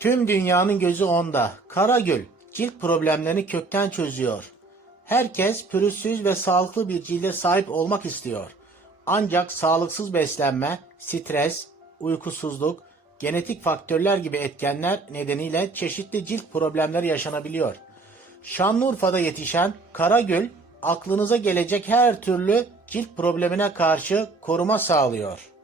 Tüm dünyanın gözü onda. Karagül cilt problemlerini kökten çözüyor. Herkes pürüzsüz ve sağlıklı bir cilde sahip olmak istiyor. Ancak sağlıksız beslenme, stres, uykusuzluk, genetik faktörler gibi etkenler nedeniyle çeşitli cilt problemleri yaşanabiliyor. Şanlıurfa'da yetişen Karagül, aklınıza gelecek her türlü cilt problemine karşı koruma sağlıyor.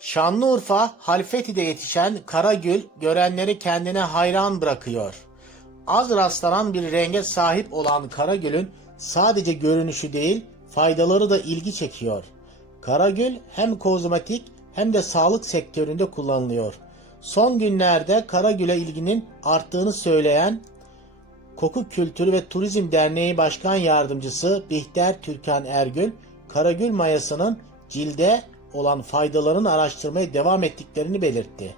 Şanlıurfa, Halfeti'de yetişen Karagül görenleri kendine hayran bırakıyor. Az rastlanan bir renge sahip olan Karagül'ün sadece görünüşü değil, faydaları da ilgi çekiyor. Karagül hem kozmetik hem de sağlık sektöründe kullanılıyor. Son günlerde Karagül'e ilginin arttığını söyleyen Koku Kültürü ve Turizm Derneği Başkan Yardımcısı Bihter Türkan Ergül, Karagül mayasının cilde olan faydalarını araştırmaya devam ettiklerini belirtti.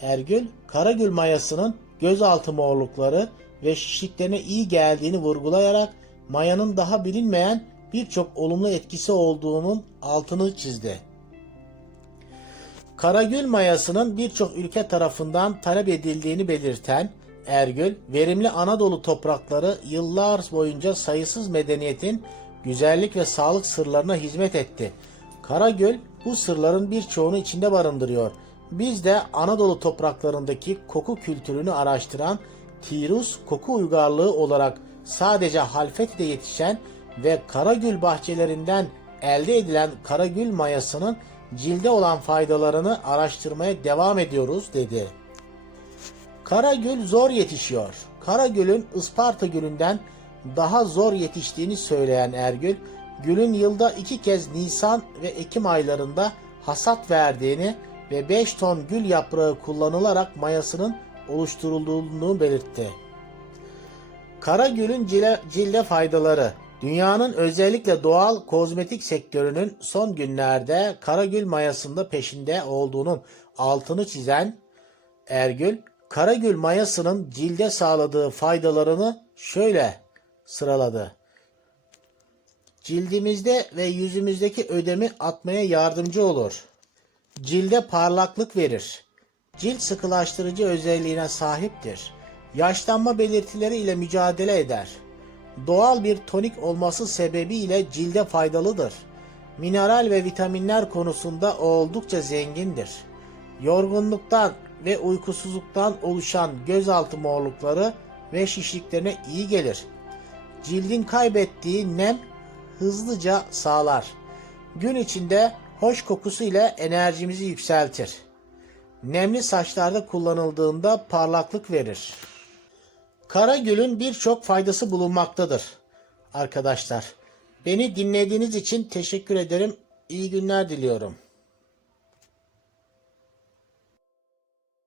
Ergül, Karagül mayasının gözaltı morlukları ve şişliklerine iyi geldiğini vurgulayarak mayanın daha bilinmeyen birçok olumlu etkisi olduğunun altını çizdi. Karagül mayasının birçok ülke tarafından talep edildiğini belirten Ergül, verimli Anadolu toprakları yıllar boyunca sayısız medeniyetin güzellik ve sağlık sırlarına hizmet etti. Karagül bu sırların birçoğunu içinde barındırıyor. Biz de Anadolu topraklarındaki koku kültürünü araştıran Tirus Koku Uygarlığı olarak sadece Halfeti'de yetişen ve Karagül bahçelerinden elde edilen Karagül mayasının cilde olan faydalarını araştırmaya devam ediyoruz dedi. Karagül zor yetişiyor. Karagül'ün Isparta gülünden daha zor yetiştiğini söyleyen Ergül, gülün yılda iki kez Nisan ve Ekim aylarında hasat verdiğini ve 5 ton gül yaprağı kullanılarak mayasının oluşturulduğunu belirtti. Karagül'ün cile, cilde faydaları Dünyanın özellikle doğal kozmetik sektörünün son günlerde Karagül mayasında peşinde olduğunun altını çizen Ergül, Karagül mayasının cilde sağladığı faydalarını şöyle sıraladı. Cildimizde ve yüzümüzdeki ödemi atmaya yardımcı olur. Cilde parlaklık verir. Cilt sıkılaştırıcı özelliğine sahiptir. Yaşlanma belirtileri ile mücadele eder. Doğal bir tonik olması sebebiyle cilde faydalıdır. Mineral ve vitaminler konusunda oldukça zengindir. Yorgunluktan ve uykusuzluktan oluşan gözaltı morlukları ve şişliklerine iyi gelir. Cildin kaybettiği nem hızlıca sağlar. Gün içinde hoş kokusu ile enerjimizi yükseltir. Nemli saçlarda kullanıldığında parlaklık verir. Karagül'ün birçok faydası bulunmaktadır. Arkadaşlar, beni dinlediğiniz için teşekkür ederim. İyi günler diliyorum.